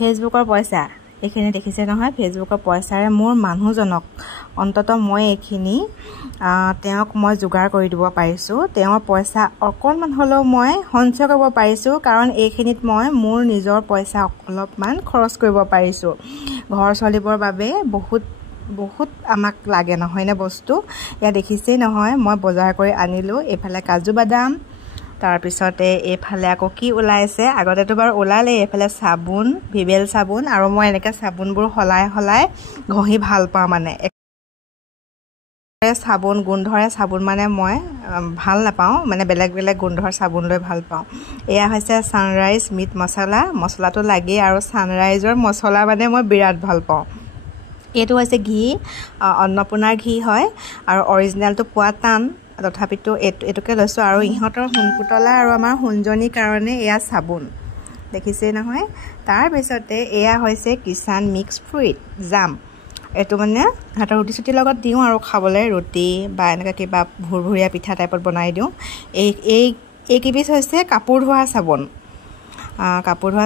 ফেচবুকৰ পইচা এইখিনি দেখিছে নহয় ফেচবুকৰ পইচাৰে মোৰ মানুহজনক অন্তত মই এইখিনি তেওঁক মই যোগাৰ কৰি দিব পাৰিছোঁ তেওঁৰ পইচা অকণমান হ'লেও মই সঞ্চয় কৰিব পাৰিছোঁ কাৰণ এইখিনিত মই মোৰ নিজৰ পইচা অলপমান খৰচ কৰিব পাৰিছোঁ ঘৰ চলিবৰ বাবে বহুত আমাক লাগে নহয়নে বস্তু ইয়া দেখিছেই নহয় মই বজাৰ কৰি আনিলোঁ এইফালে কাজু বাদাম তাৰপিছতে এইফালে আকৌ কি ওলাইছে আগতেতো বাৰু ওলালে এইফালে চাবোন ভিভেল চাবোন আৰু মই এনেকৈ চাবোনবোৰ হলাই ঘঁহি ভাল পাওঁ মানে চাবোন গোন্ধৰে চাবোন মানে মই ভাল নাপাওঁ মানে বেলেগ গোন্ধৰ চাবোন লৈ ভাল পাওঁ এয়া হৈছে ছানৰাইজ মিট মছলাটো লাগেই আৰু ছানৰাইজৰ মছলা মানে মই বিৰাট ভাল পাওঁ এইটো হৈছে ঘি অন্নপূৰ্ণাৰ ঘি হয় আৰু অৰিজিনেলটো পোৱা টান তথাপিতো এইটোকে লৈছোঁ আৰু ইহঁতৰ সোণপুতলা আৰু আমাৰ সোণজনীৰ কাৰণে এয়া চাবোন দেখিছেই নহয় তাৰপিছতে এয়া হৈছে কিষাণ মিক্স ফ্ৰুইট জাম এইটো মানে সিহঁতৰ ৰুটি লগত দিওঁ আৰু খাবলৈ ৰুটি বা এনেকৈ কিবা ভুৰভুৰীয়া পিঠা টাইপত বনাই দিওঁ এইকেইবিধ হৈছে কাপোৰ ধোৱা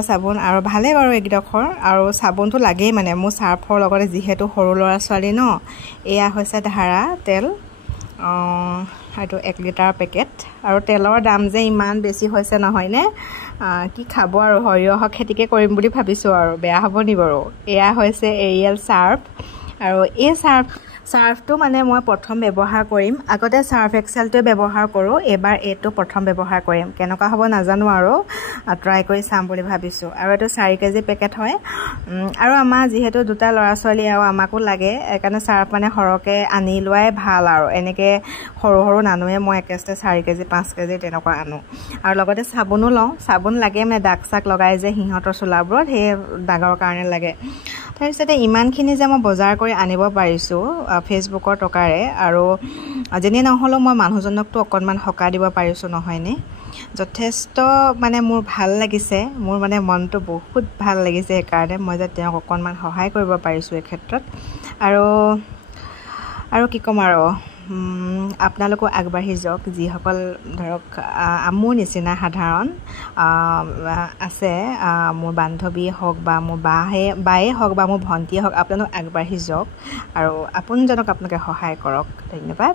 চাবোন আৰু ভালেই বাৰু এইকেইডোখৰ আৰু চাবোনটো লাগেই মানে মোৰ চাৰ্ফৰ লগতে যিহেতু সৰু ল'ৰা ছোৱালী ন এয়া হৈছে ধাৰা তেল এইটো 1 লিটাৰ পেকেট আৰু তেলৰ দাম যে ইমান বেছি হৈছে নহয়নে কি খাব আৰু সৰিয়হৰ খেতিকে কৰিম বুলি ভাবিছোঁ আৰু বেয়া হ'ব নি বাৰু এয়া হৈছে এৰিয়েল চাৰ্ফ আৰু এই চাৰ্ফটো মানে মই প্ৰথম ব্যৱহাৰ কৰিম আগতে চাৰ্ফ এক্সেলটোৱে ব্যৱহাৰ কৰোঁ এবাৰ এইটো প্ৰথম ব্যৱহাৰ কৰিম কেনেকুৱা হ'ব নাজানো আৰু ট্ৰাই কৰি চাম বুলি ভাবিছোঁ আৰু এইটো 4 কেজি পেকেট হয় আৰু আমাৰ যিহেতু দুটা ল'ৰা ছোৱালী আৰু আমাকো লাগে সেইকাৰণে চাৰ্ফ মানে সৰহকৈ আনি লোৱাই ভাল আৰু এনেকৈ সৰু নানোৱে মই একেষ্টে 4 কেজি 5 কেজি তেনেকুৱা আনো আৰু লগতে চাবোনো লওঁ চাবোন লাগে মানে দাগ চাক লগাই যে সিহঁতৰ চোলাবোৰত সেই দাগৰ কাৰণে লাগে তাৰপিছতে ইমানখিনি যে মই বজাৰ কৰি আনিব পাৰিছোঁ ফেচবুকৰ টকাৰে আৰু যেনে নহ'লেও মই মানুহজনকতো অকণমান সকাহ দিব পাৰিছোঁ নহয়নে যথেষ্ট মানে মোৰ ভাল লাগিছে মোৰ মানে মনটো বহুত ভাল লাগিছে সেইকাৰণে মই যে তেওঁক অকণমান সহায় কৰিব পাৰিছোঁ এই ক্ষেত্ৰত আৰু কি ক'ম আৰু আপোনালোকো আগবাঢ়ি যাওক যিসকল ধৰক মোৰ নিচিনা সাধাৰণ আছে মোৰ বান্ধৱী হওক বা মোৰ বায়ে হওক বা মোৰ ভণ্টিয়ে হওক আপোনালোক আগবাঢ়ি যাওক আৰু আপোনজনক আপোনালোকে সহায় কৰক ধন্যবাদ